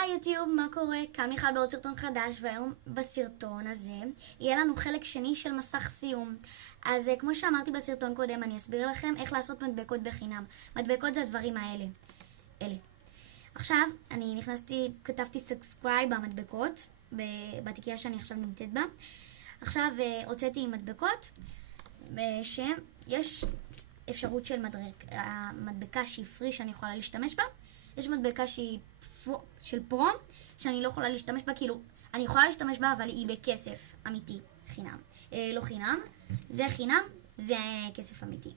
היי יוטיוב, מה קורה? כאן מיכל בעוד סרטון חדש, והיום בסרטון הזה יהיה לנו חלק שני של מסך סיום. אז כמו שאמרתי בסרטון קודם, אני אסביר לכם איך לעשות מדבקות בחינם. מדבקות זה הדברים האלה. עכשיו, אני כתבתי סאבסקרייב במדבקות, בתיקייה שאני עכשיו נמצאת בה. עכשיו הוצאתי מדבקות, שיש אפשרות של מדבקה שהיא פרי שאני יכולה להשתמש בה. יש מדבקה שהיא של פרום, שאני לא יכולה להשתמש בה, כאילו, אני יכולה להשתמש בה, אבל היא בכסף אמיתי, חינם. לא חינם, זה חינם, זה כסף אמיתי.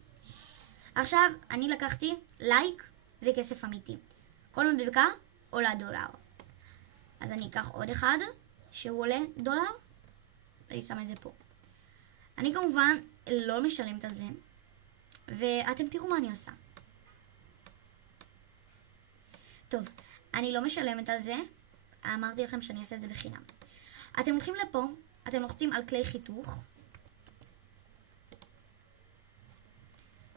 עכשיו, אני לקחתי לייק, זה כסף אמיתי. כל מדבקה עולה $1. אז אני אקח עוד אחד, שהוא עולה $1, ואני שם את זה פה. אני כמובן לא משלמת על זה, ואתם תראו מה אני עושה. טוב, אני לא משלמת על זה, אמרתי לכם שאני אעשה את זה בחינם. אתם הולכים לפה, אתם לוחצים על כלי חיתוך.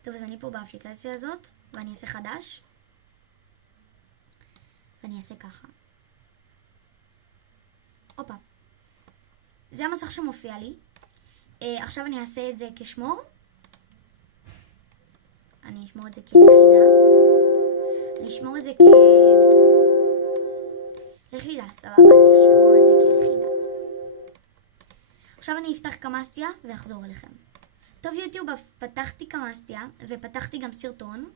טוב, אז אני פה באפליקציה הזאת, ואני אעשה חדש. ואני אעשה ככה. הופה. זה המסך שמופיע לי. עכשיו אני אעשה את זה כשמור. אני אשמור את זה כיחידה. אני אשמור את זה כיחידה, סבבה, אני אשמור את זה כיחידה. עכשיו אני אפתח קמסטיה ואחזור אליכם. טוב יוטיוב, פתחתי קמסטיה ופתחתי גם סרטון.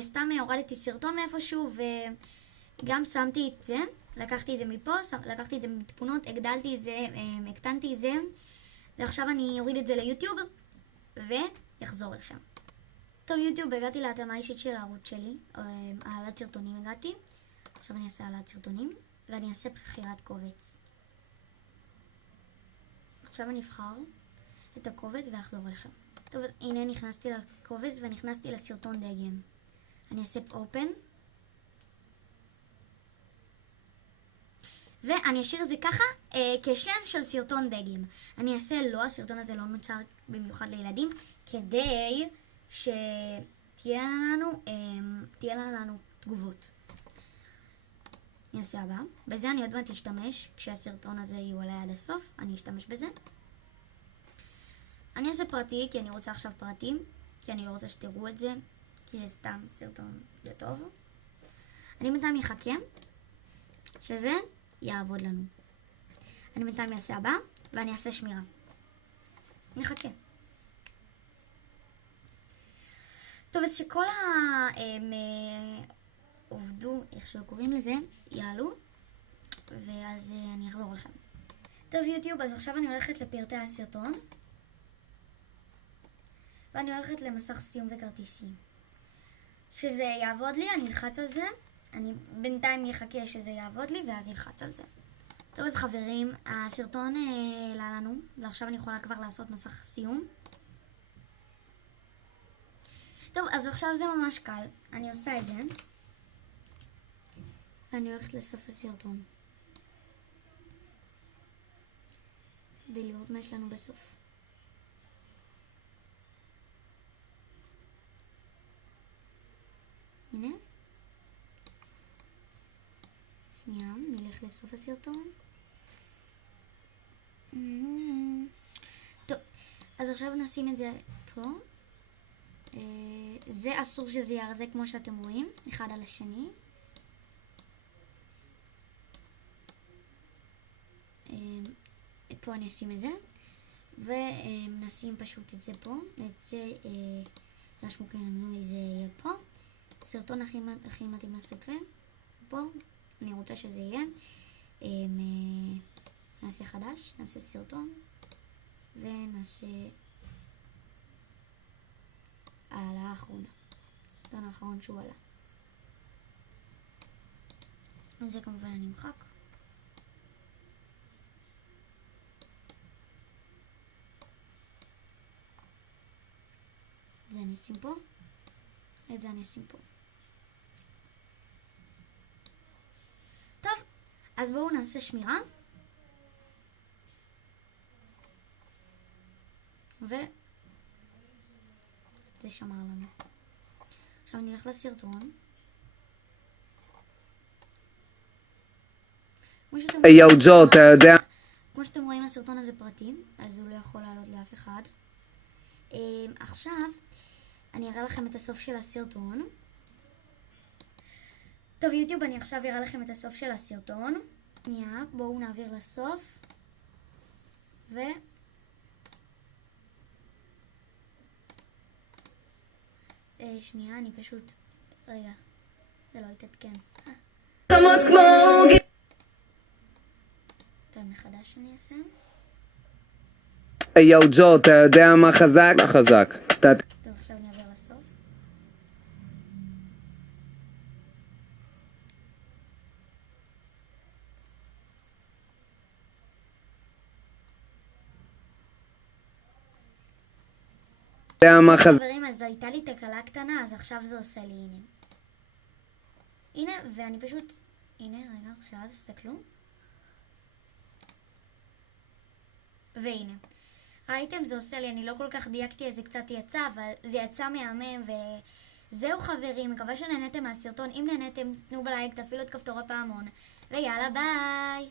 סתם הורדתי סרטון מאיפשהו וגם שמתי את זה. לקחתי את זה מפה, לקחתי את זה מתמונות, הגדלתי את זה, הקטנתי את זה. ועכשיו אני אוריד את זה ליוטיוב ויחזור אליכם. טוב יוטיוב, הגעתי להתאמה אישית של הערוץ שלי, העלת סרטונים הגעתי. עכשיו אני אעשה העלת סרטונים, ואני אעשה בחירת קובץ. עכשיו אני אבחר את הקובץ ואחזור אליכם. טוב, אז הנה נכנסתי לקובץ ונכנסתי לסרטון דגם. אני אעשה open. ואני אשאיר את זה ככה כשם של סרטון דגם. אני אעשה לא, הסרטון הזה לא נוצר במיוחד לילדים, כדי שתהיה לנו תגובות. אני אעשה הבא. בזה אני עוד מעט אשתמש, כשהסרטון הזה יועלה עד הסוף, אני אשתמש בזה. אני אעשה פרטי, כי אני רוצה עכשיו פרטים, כי אני לא רוצה שתראו את זה, כי זה סתם סרטון לא טוב. אני בינתיים אחכה, שזה יעבוד לנו. אני בינתיים אעשה הבא, ואני אעשה שמירה. נחכה. טוב, אז שכל עובדו, איך שלא קוראים לזה, יעלו, ואז אני אחזור לכם. טוב יוטיוב, אז עכשיו אני הולכת לפרטי הסרטון, ואני הולכת למסך סיום וכרטיסים. כשזה יעבוד לי, אני אלחץ על זה, אני בינתיים אחכה שזה יעבוד לי, ואז אלחץ על זה. טוב, אז חברים, הסרטון העלה לנו, ועכשיו אני יכולה כבר לעשות מסך סיום. טוב, אז עכשיו זה ממש קל, אני עושה את זה. ואני הולכת לסוף הסרטון. כדי לראות מה יש לנו בסוף. הנה. שנייה, נלך לסוף הסרטון. טוב, אז עכשיו נשים את זה פה. זה אסור שזה ירזה כמו שאתם רואים, אחד על השני. פה אני אשים את זה, ונשים פשוט את זה פה, את זה רשמו כאן, זה יהיה פה. סרטון הכי מתאים לסופר, פה, אני רוצה שזה יהיה. נעשה חדש, נעשה סרטון, ונעשה העלה האחרונה, סרטון האחרון שהוא עלה. את זה כמובן אני אמחק. זה אני אשים פה, את זה אני אשים פה. טוב, אז בואו נעשה שמירה. וזה שמר לנו. עכשיו נלך לסרטון. היי יאו ג'ו, אתה יודע? כמו שאתם רואים, הסרטון הזה פרטי, אז הוא לא יכול לעלות לאף אחד. עכשיו, אני אראה לכם את הסוף של הסרטון. טוב, יוטיוב, אני עכשיו אראה לכם את הסוף של הסרטון. שנייה, בואו נעביר לסוף. שנייה, אני פשוט... רגע, זה לא יתעדכן. טוב, מחדש אני אעשה. היי יאו ג'ו, אתה יודע מה חזק? מה חזק? טוב, עכשיו אני אעביר לסוף. חברים, אז הייתה לי תקלה קטנה, אז עכשיו זה עושה לי, הנה. הנה, ואני פשוט... הנה, רגע, עכשיו, תסתכלו. והנה. ראיתם, זה עושה לי, אני לא כל כך דייקתי את זה, קצת יצא, אבל זה יצא מהמם, וזהו חברים, מקווה שנהנתם מהסרטון. אם נהנתם, תנו בלייק, תפעילו את כפתור הפעמון, ויאללה ביי!